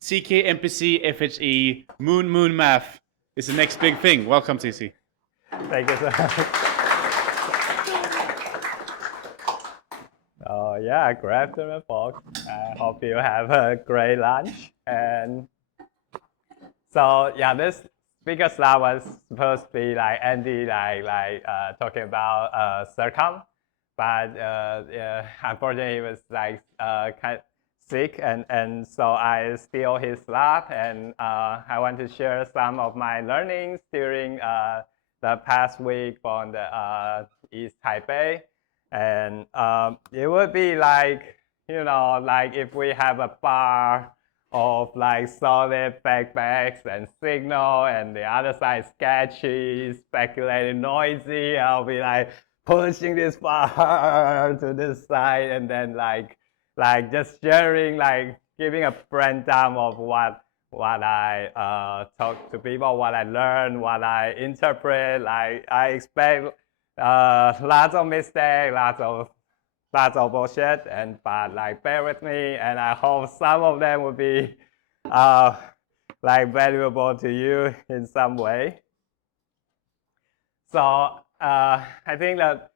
CK, MPC, FHE, Moon-moon math is the next big thing. Welcome, CC. Thank you so much. Yeah, good afternoon, folks. I hope you have a great lunch. And so, yeah, this speaker slide was supposed to be like Andy, talking about circum, but yeah, unfortunately, he was like kind of sick, and so I steal his slot, and I want to share some of my learnings during the past week from the East Taipei. And it would be like, like if we have a bar of like solid feedbacks and signal, and the other side sketchy, speculating, noisy. I'll be like pushing this bar to this side, and then like just sharing, like giving a breakdown of what I talk to people, what I learn, what I interpret. Like I expect lots of mistakes, lots of bullshit, but like bear with me, and I hope some of them will be like valuable to you in some way. So I think that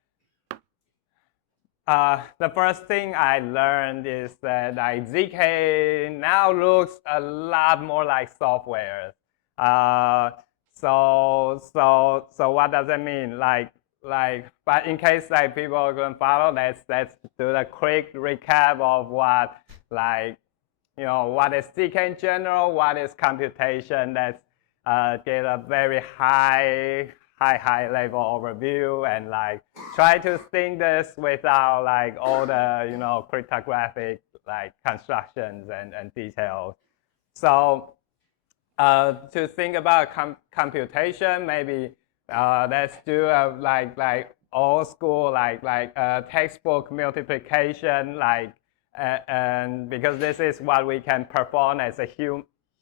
the first thing I learned is that like zk now looks a lot more like software. So what does that mean? But in case like people are going to follow, let's do the quick recap of what what is zk in general, what is computation. Let's get a very high level overview, and like try to think this without like all the cryptographic like constructions and details. So to think about computation, maybe let's do a like old school textbook multiplication, and because this is what we can perform as a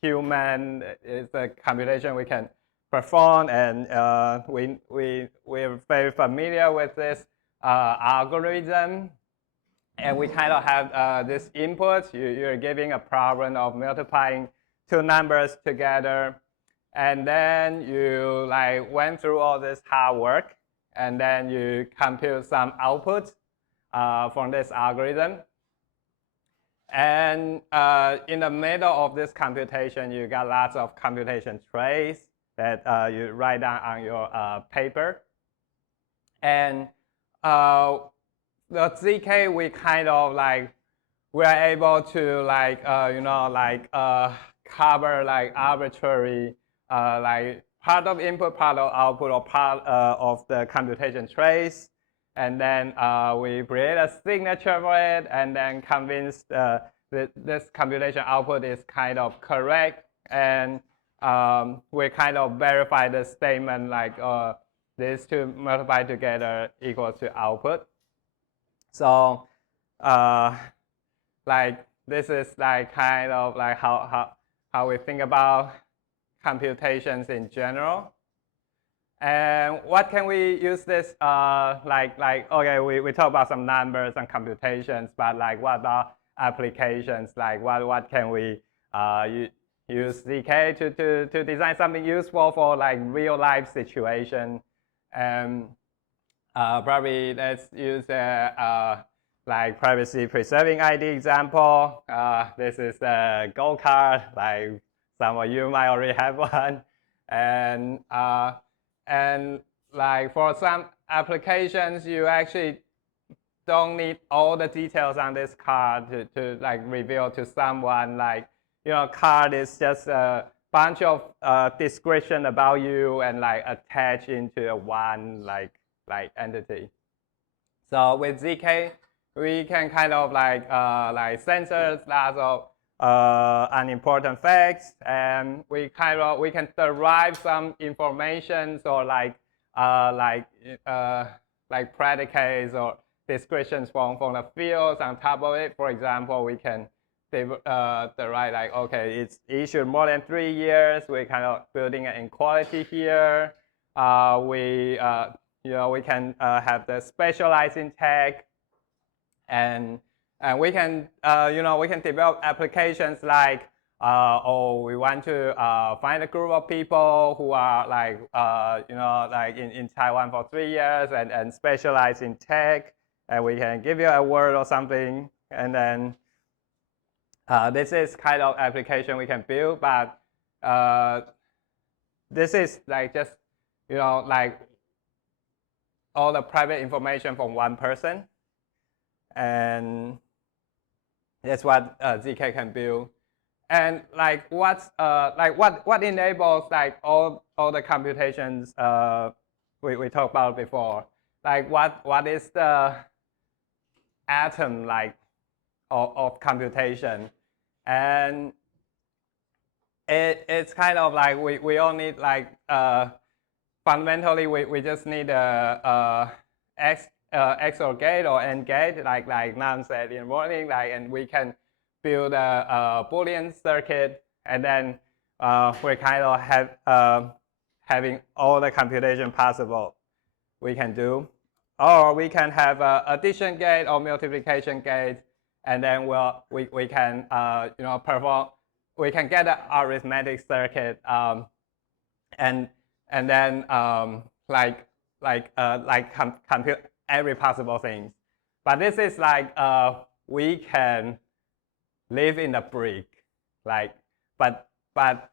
human, it's a computation we can perform, and we're very familiar with this algorithm, and we kind of have this input. You're giving a problem of multiplying two numbers together, and then you like went through all this hard work, and then you compute some output from this algorithm. And in the middle of this computation, you got lots of computation trays that you write down on your paper. And the zk, we kind of like, we're able to like cover like arbitrary like part of input, part of output, or part of the computation trace, and then we create a signature for it, and then convince this computation output is kind of correct, and we kind of verify the statement like these two multiplied together equals to output. So like this is like kind of like how we think about computations in general. And what can we use this okay, we talk about some numbers and computations, but like what about applications? Like what can we use zk to design something useful for like real life situation? And probably let's use like privacy preserving ID example. This is a gold card, like some of you might already have one. And like for some applications, you actually don't need all the details on this card to like reveal to someone. Like, card is just a bunch of description about you and like attach into a one like entity. So with zk, we can kind of like censor lots of unimportant facts, and we can derive some information, or like predicates or descriptions from the fields on top of it. For example, we can derive like, okay, it's issued more than 3 years. We're kind of building an inequality here. We can have the specializing tag, and we can we can develop applications like or we want to find a group of people who are like, like in Taiwan for 3 years and specialize in tech, and we can give you a word or something, and then this is kind of application we can build, but this is like just, like all the private information from one person, and that's what zk can build. And like what enables like all the computations we talked about before? Like what is the atom like of computation? And it's kind of like we all need like fundamentally we just need a XOR gate or AND gate, like Nam said in the morning, like, and we can build a Boolean circuit, and then we kind of have having all the computation possible we can do. Or we can have a addition gate or multiplication gate, and then we can perform, we can get an arithmetic circuit, and then compute every possible thing. But this is like we can live in a brick, like, but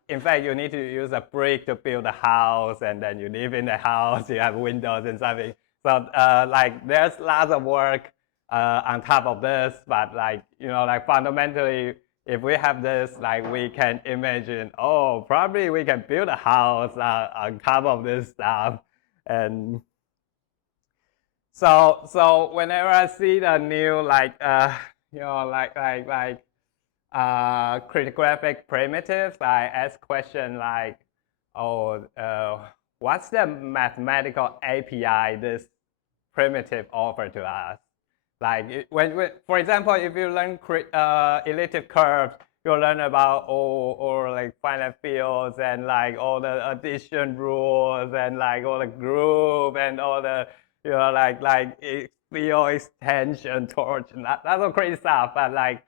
in fact you need to use a brick to build a house, and then you live in the house, you have windows and something. So like there's lots of work on top of this, but like, like fundamentally, if we have this, like we can imagine, oh, probably we can build a house on top of this stuff. And so whenever I see the new cryptographic primitives, I ask question like, oh, what's the mathematical API this primitive offer to us? Like when for example, if you learn elliptic curves, you'll learn about or like finite fields and like all the addition rules and like all the group and all the like field extension, torch, that's all crazy stuff. But like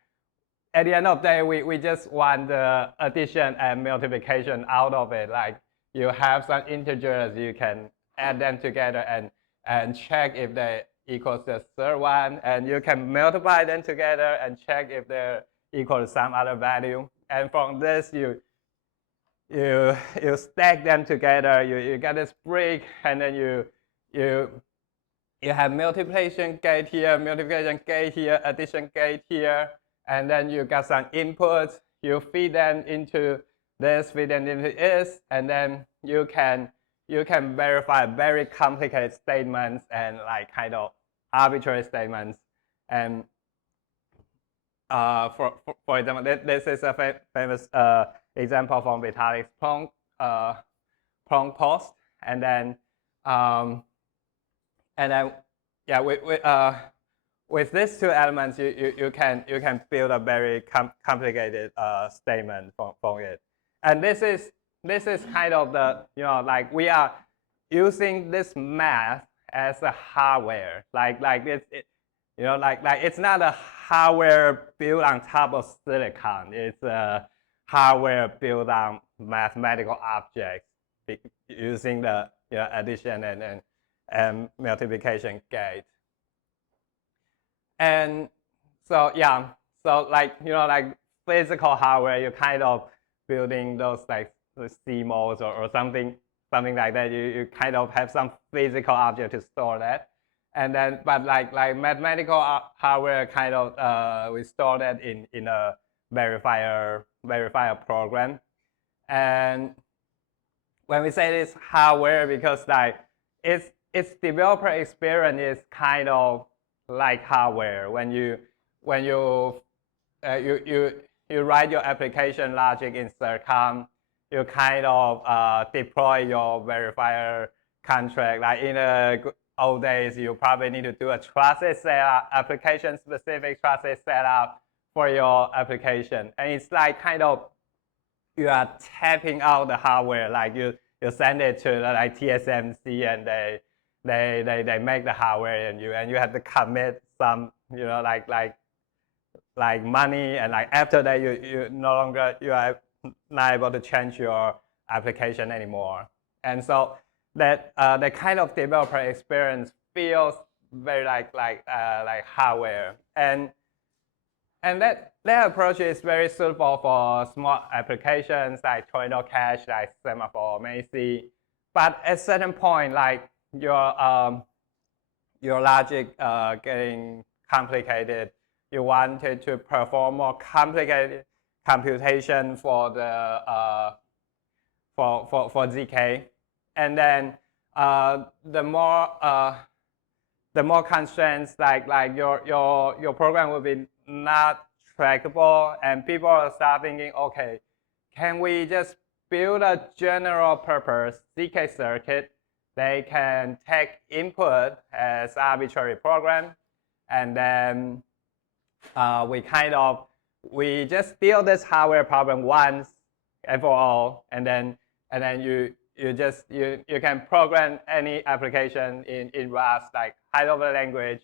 at the end of the day, we just want the addition and multiplication out of it. Like you have some integers, you can add them together and check if they equals the third one, and you can multiply them together and check if they're equal to some other value. And from this, you stack them together. You get this brick, and then you have multiplication gate here, multiplication gate here, addition gate here, and then you got some inputs. You feed them into this, feed them into this, and then you can verify very complicated statements and like kind of arbitrary statements. And for example, this is a famous example from Vitalik's Plonk post, and then yeah, with these two elements, you can build a very complicated statement from it. And this is kind of the like we are using this math as a hardware, like it's it's not a hardware built on top of silicon. It's a hardware built on mathematical objects using the addition and multiplication gate. And so yeah, so like like physical hardware, you're kind of building those like the CMOS or something like that. You kind of have some physical object to store that. And then, but like mathematical hardware, kind of we store that in a verifier program. And when we say this hardware, because like its developer experience is kind of like hardware. When you write your application logic in Circom, you kind of deploy your verifier contract. Like in the old days, you probably need to do a trusted setup, application-specific trusted setup for your application. And it's like kind of you are tapping out the hardware. Like you send it to like TSMC, and they make the hardware, and you have to commit some like like money, and like after that you are not able to change your application anymore. And so that the kind of developer experience feels very like hardware, and that approach is very suitable for small applications like Tornado Cache, like Semaphore or MACI. But at a certain point, like your logic getting complicated, you wanted to perform more complicated computation for the for zk, and then the more constraints, like your program will be not trackable, and people are start thinking, okay, can we just build a general purpose zk circuit? They can take input as arbitrary program, and then we just deal this hardware problem once and for all, and then you can program any application in Rust, like high-level language,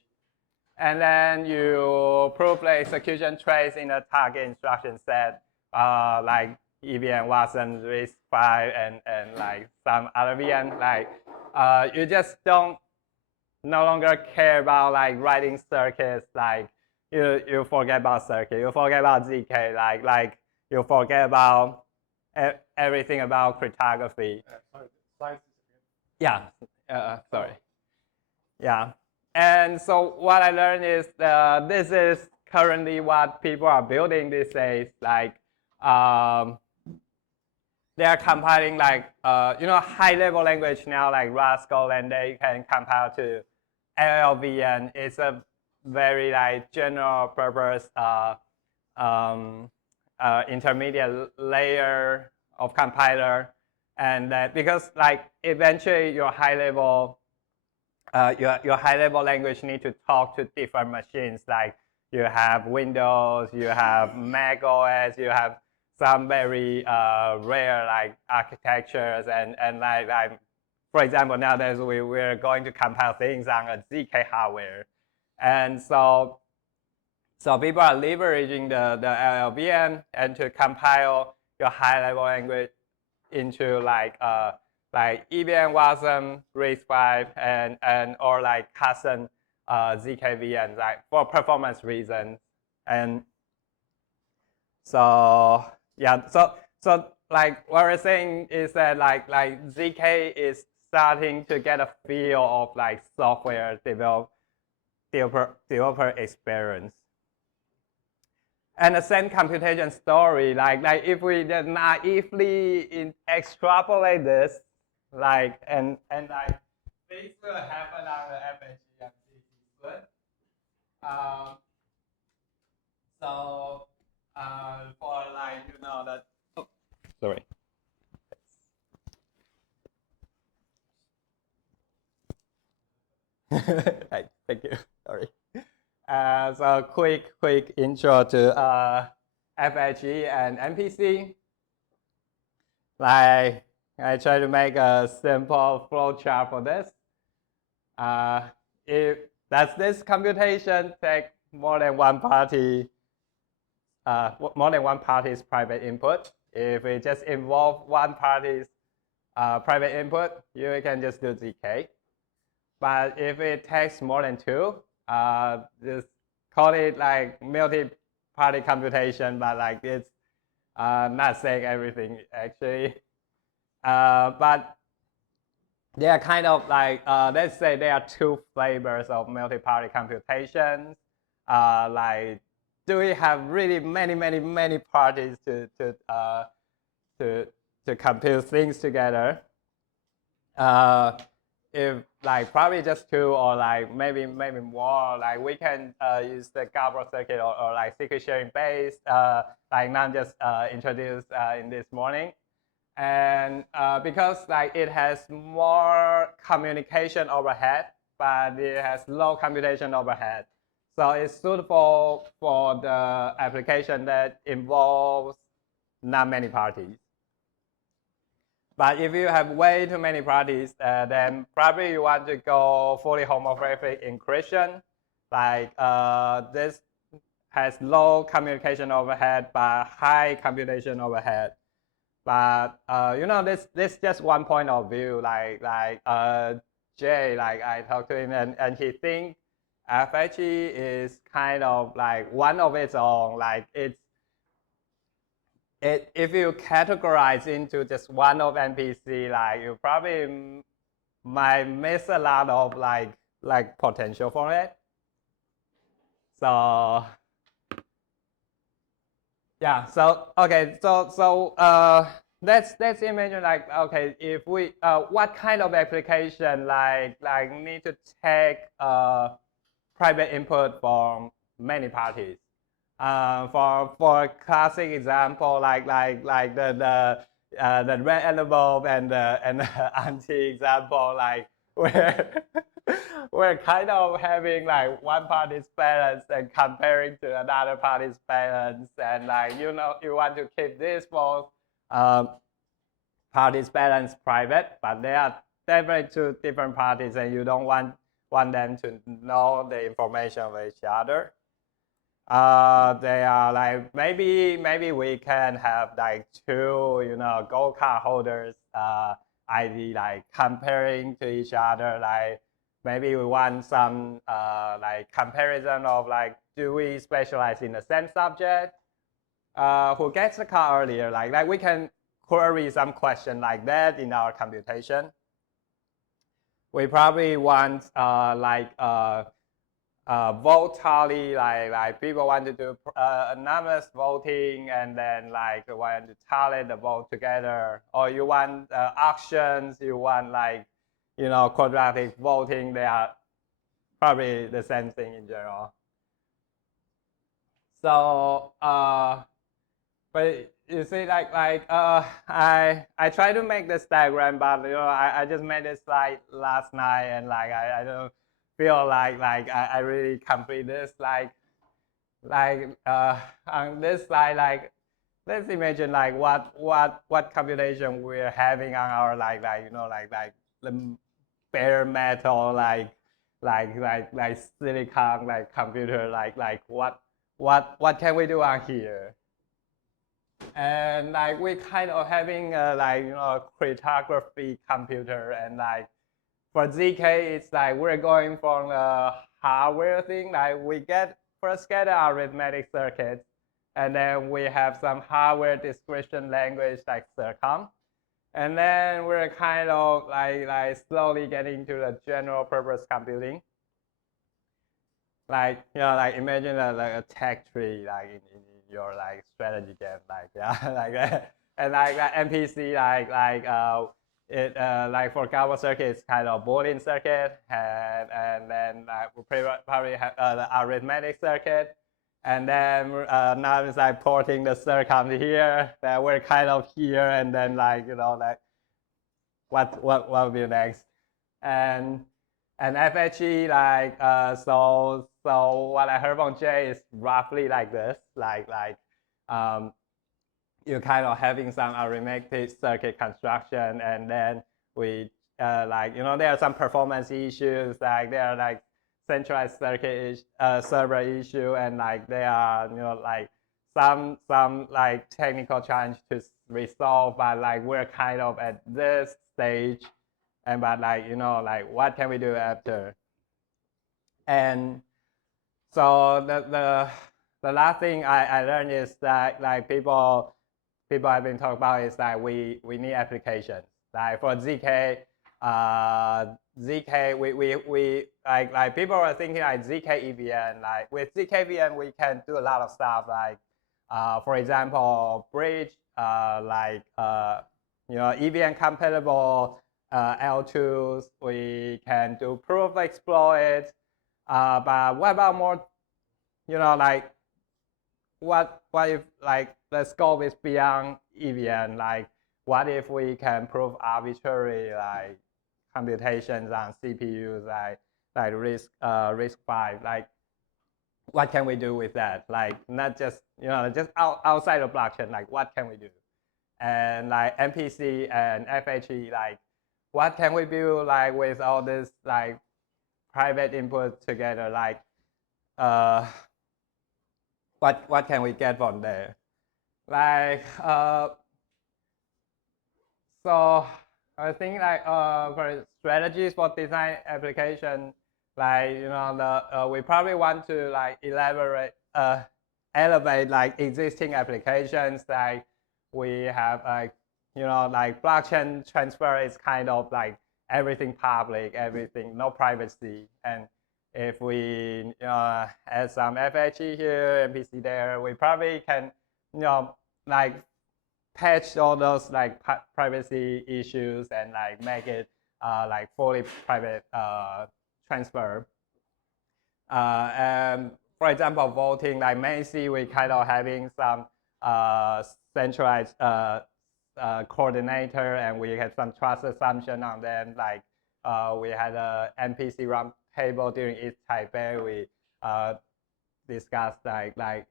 and then you prove the execution trace in a target instruction set, like EVM, Watson, RISC-V, and like some other VM. Like you just no longer care about like writing circuits. Like you forget about circuit, you forget about zk, like you forget about everything about cryptography. Sorry, Yeah. Sorry. Yeah. And so what I learned is this is currently what people are building these days. Like they are compiling like high-level language now, like Rust, and they can compile to LLVM. It's a very like general purpose intermediate layer of compiler, and because like eventually your high-level language need to talk to different machines. Like you have Windows, you have Mac OS, you have some very rare like architectures, and like for example, nowadays we're going to compile things on a zk hardware, and so people are leveraging the LLVM and to compile your high-level language into like EVM, Watson, RISC-V, and or like custom zkEVM, like for performance reasons. And so yeah, so like what we're saying is that like zk is starting to get a feel of like software developer experience. And the same computation story, like if we just naively extrapolate this, like and like this will happen on the FHE MPC. So for like that. Oh, sorry. Thank you. Sorry. So quick intro to FHE and MPC. Like I try to make a simple flowchart for this. Does this computation take more than one party's private input? If it just involve one party's private input, you can just do zk. But if it takes more than two, just call it like multi-party computation, but like it's not saying everything actually. But they are kind of like, let's say there are two flavors of multi-party computations. Like, do we have really many parties to compute things together? If like probably just two, or like maybe more, like we can use the Gabor circuit or like secret sharing based, like not just introduced in this morning. And because like it has more communication overhead, but it has low computation overhead, so it's suitable for the application that involves not many parties. But if you have way too many parties, then probably you want to go fully homomorphic encryption. Like this has low communication overhead but high computation overhead. But this just one point of view. Jay, I talked to him and he thinks FHE is kind of like one of its own. If you categorize into just one of MPC, you probably might miss a lot of potential for it. So yeah, so okay, let's imagine okay, if we what kind of application need to take private input from many parties. For classic example, the red envelope and the anti example, where we're kind of having one party's balance and comparing to another party's balance, and you want to keep this both parties' balance private, but they are definitely two different parties, and you don't want them to know the information of each other. They are maybe we can have two gold card holders ID comparing to each other. Maybe we want some comparison of do we specialize in the same subject? Who gets the card earlier? We can query some question like that in our computation. We probably want vote tally, people want to do anonymous voting, and then want to tally the vote together. Or you want auctions, you want quadratic voting. They are probably the same thing in general. So but you see, I try to make this diagram, but I just made this slide last night, and I don't feel like I really complete this. On this slide, let's imagine what computation we're having on our the bare metal silicon computer. What can we do on here? And we kind of having a cryptography computer, and for zk it's we're going from a hardware thing. We first get our arithmetic circuits, and then we have some hardware description language like circom, and then we're kind of slowly getting to the general purpose computing. Imagine a tech tree in your strategy game, and MPC for Gauss circuit, it's kind of Boolean circuit, and then we probably have the arithmetic circuit, and then now it's porting the circum here. That we're kind of here, and then what will be next, and FHE so what I heard from Jay is roughly like this, you're kind of having some arithmetic circuit construction, and then we there are some performance issues, there are centralized circuit server issue, and there are some technical challenge to resolve, but we're kind of at this stage, and but what can we do after? And so the last thing I learned is that people have been talking about is that we need applications. For zk, we people are thinking zkEVM. With zkEVM we can do a lot of stuff, for example, bridge EVM compatible L2s. We can do proof of exploit. But what about more, what if the scope is beyond EVM? What if we can prove arbitrary computations on CPUs, RISC-V? What can we do with that? Not just just outside of blockchain. What can we do? And MPC and FHE, what can we build with all this private input together? what can we get from there? Like so I think like for strategies for design application, like we probably want to like elevate like existing applications. Like we have like like blockchain transfer is kind of like everything public, everything no privacy, and if we add some FHE here, MPC there, we probably can like patch all those like privacy issues and like make it like fully private transfer. And for example, voting like MACI, we kind of having some centralized coordinator, and we had some trust assumption on them. Like we had a MPC round table during East Taipei. We discussed like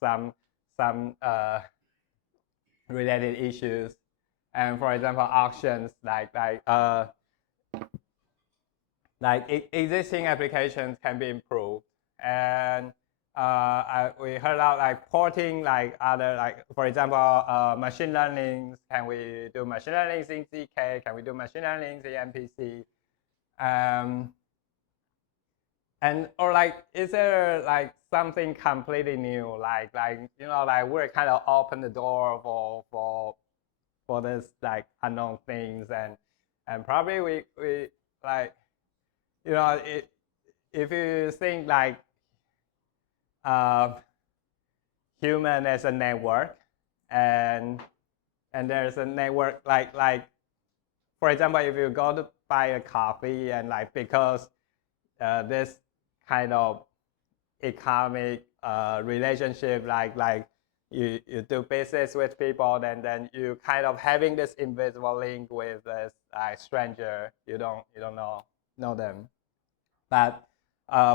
some related issues, and for example, auctions like existing applications can be improved, and we heard out like porting like other like for example machine learning. Can we do machine learning in zk? Can we do machine learning in MPC? And or like is there like something completely new like like we're kind of open the door for this like unknown things, and probably we like if you think like human as a network, and there's a network like for example, if you go to buy a coffee, and like because this kind of economic relationship, like you do business with people, then you kind of having this invisible link with this stranger. You don't know them, but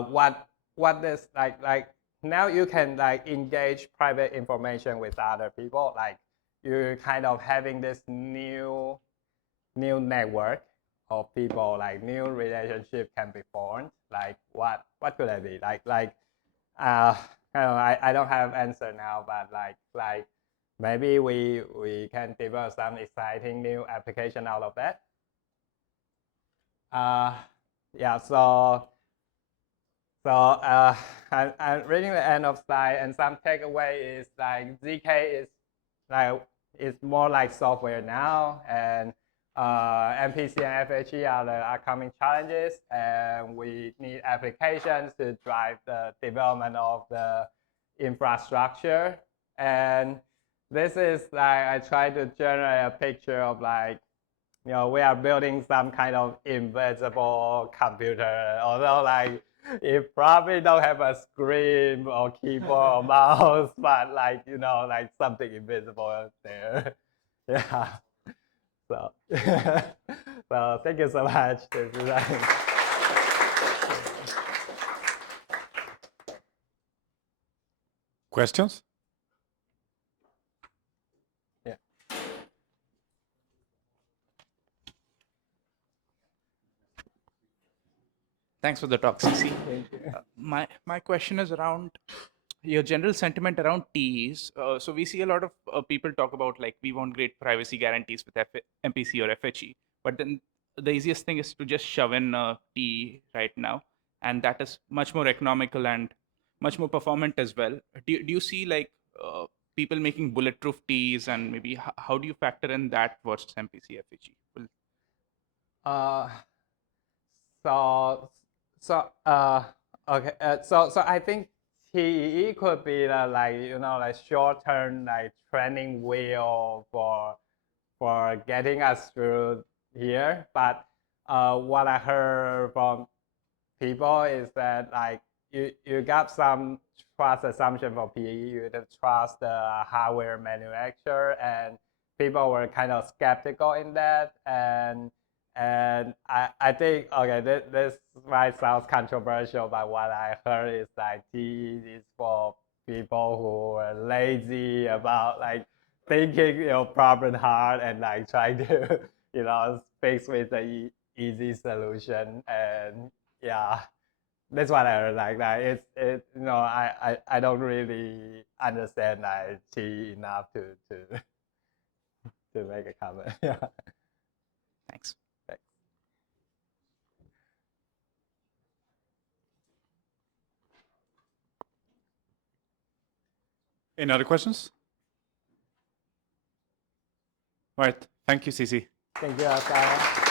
what this like now you can like engage private information with other people. Like you're kind of having this new network of people, like new relationship can be formed. Like what could that be? Like I don't have answer now, but like maybe we can develop some exciting new application out of that. Yeah, so I'm reading the end of slide, and some takeaway is like zk is like it's more like software now, and MPC and FHE are the upcoming challenges, and we need applications to drive the development of the infrastructure. And this is like I try to generate a picture of like we are building some kind of invisible computer, although like it probably don't have a screen or keyboard or mouse, but like like something invisible there. Yeah. So so thank you so much. Questions? Yeah. Thanks for the talk, CC. Thank you. My question is around your general sentiment around TEs. So we see a lot of people talk about like we want great privacy guarantees with MPC or FHE, but then the easiest thing is to just shove in a TE right now, and that is much more economical and much more performant as well. Do you see like people making bulletproof TEs, and maybe how do you factor in that versus MPC FHE? Uh, so okay. So I think TEE could be like like short-term like training wheel for getting us through here. But what I heard from people is that like you got some trust assumption for PE. You trust the hardware manufacturer, and people were kind of skeptical in that. And I think okay, this might sound controversial, but what I heard is like TE is for people who are lazy about like thinking problem hard and like trying to fix with the easy solution. And yeah, That's what I like. I don't really understand like Chi enough to to make a comment. Yeah. Thanks. Any other questions? All right. Thank you, CC. Thank you, Sarah.